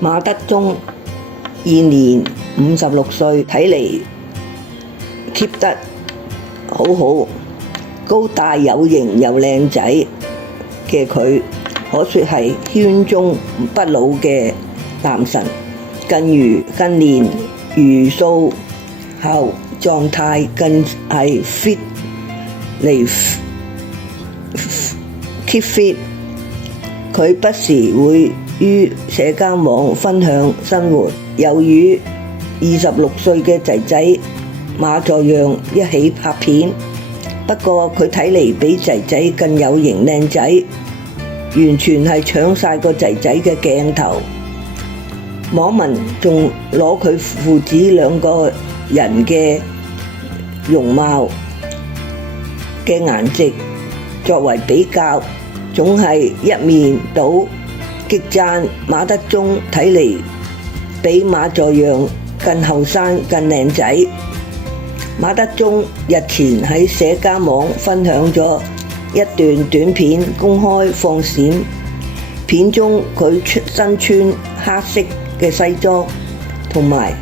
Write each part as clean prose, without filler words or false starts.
馬德鐘現年56歲，睇嚟 keep 得好好，高大有型又靚仔嘅佢，可說係圈中不老嘅男神。近年茹素後狀態更係 fit 嚟 keep fit， 佢不時會於社交網分享生活，又與26歲嘅仔仔馬助讓一起拍片。不過佢睇嚟比仔仔更有型靚仔，完全係搶晒個仔仔嘅鏡頭。網民仲攞佢父子兩個人嘅容貌嘅顏值作為比較，總係一面倒激讚馬德鐘睇嚟比馬助讓更後生更靚仔。馬德鐘日前喺社交網分享咗一段短片，公開放閃，片中佢身穿黑色嘅西裝同埋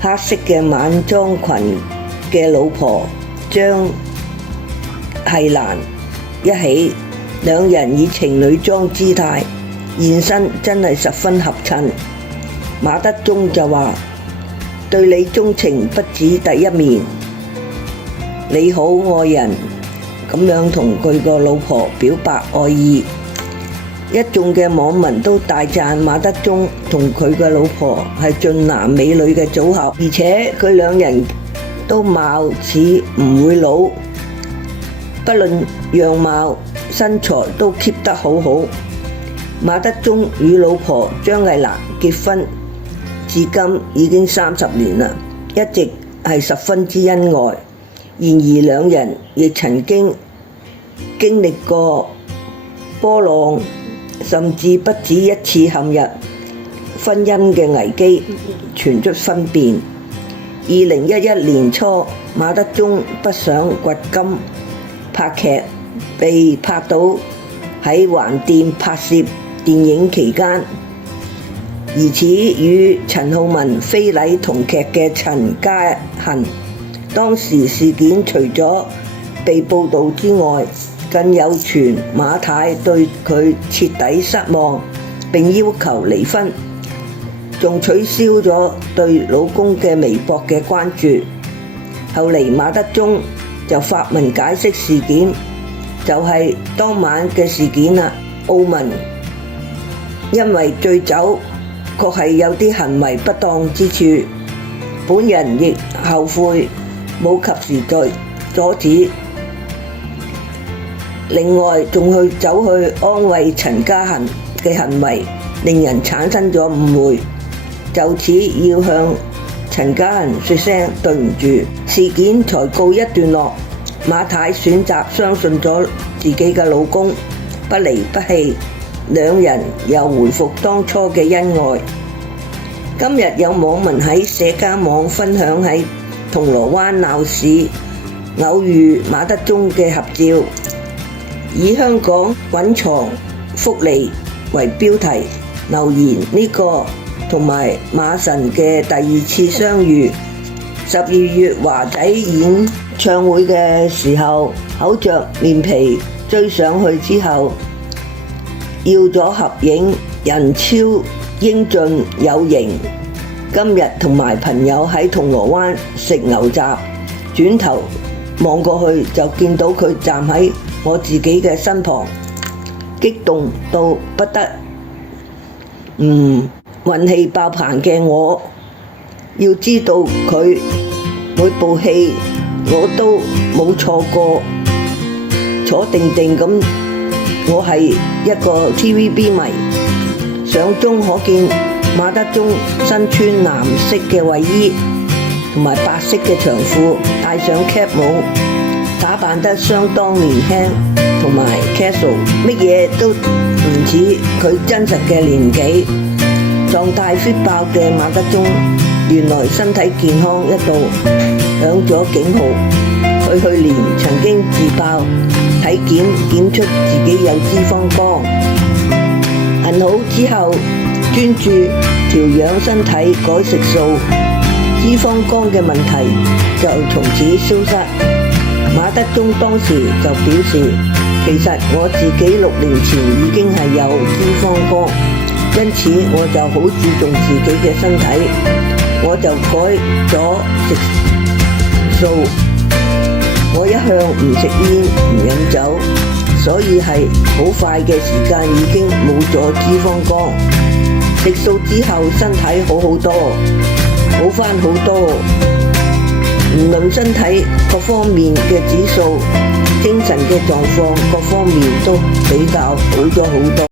黑色嘅晚裝裙嘅老婆張繫蘭一起，兩人以情侶裝姿態現身，真係十分合襯。馬德鐘就話：對你鍾情不止第一面，你好愛人，咁樣同佢個老婆表白愛意。一眾嘅網民都大讚馬德鐘同佢嘅老婆係俊男美女嘅組合，而且佢兩人都貌似唔會老，不論樣貌身材都 keep 得好好。馬德鐘與老婆張藝蘭結婚至今已經30年啦，一直係十分之恩愛。然而兩人亦曾經歷過波浪，甚至不止一次陷入婚姻嘅危機，傳出婚變。2011年初，馬德鐘不想掘金拍劇，被拍到喺橫店拍攝電影期間，疑似與陳浩民非禮同劇嘅陳嘉嫻。當時事件除咗被報導之外，更有傳馬太對佢徹底失望，並要求離婚，仲取消咗對老公嘅微博嘅關注。後嚟馬德鐘就發文解釋事件，就係當晚嘅事件啦。澳門因為醉酒，確係有啲行為不當之處，本人亦後悔冇及時阻止。另外仲走去安慰陳嘉嫻嘅行為，令人產生咗誤會，就此要向陳嘉嫻說聲對唔住，事件才告一段落。馬太選擇相信咗自己嘅老公，不離不棄，兩人又回復當初嘅恩愛。今日有網民喺社交網分享喺銅鑼灣鬧市偶遇馬德鐘嘅合照，以香港滾床福利為標題，留言呢個同埋馬神嘅第二次相遇。12月華仔演唱會嘅時候，厚着面皮追上去之後，要咗合影，人超英俊有型。今日同埋朋友喺銅鑼灣食牛雜，轉頭望過去就見到佢站喺我自己嘅身旁，激動到不得，運氣爆棚嘅我，要知道佢每部戲我都冇錯過，坐定定咁，我係一個 TVB 迷，相中可見馬德鐘身穿藍色嘅衛衣同埋白色嘅長褲，戴上 cap 帽，打扮得相當年輕同埋 casual， 乜嘢都唔似佢真實嘅年紀。狀態 fit 爆嘅馬德鐘，原來身體健康一度響咗警號。佢去年曾經自爆體檢檢出自己有脂肪肝，幸好之後專注調養身體，改食素，脂肪肝嘅問題就從此消失。馬德鐘當時就表示，其實我自己6年前已經係有脂肪肝，因此我就好注重自己嘅身體，我就改咗食素。我一向唔食煙唔飲酒，所以係好快嘅時間已經冇咗脂肪肝。食素之後身體好好多，好返好多，無論身體各方面嘅指數、精神嘅狀況各方面都比較好咗好多。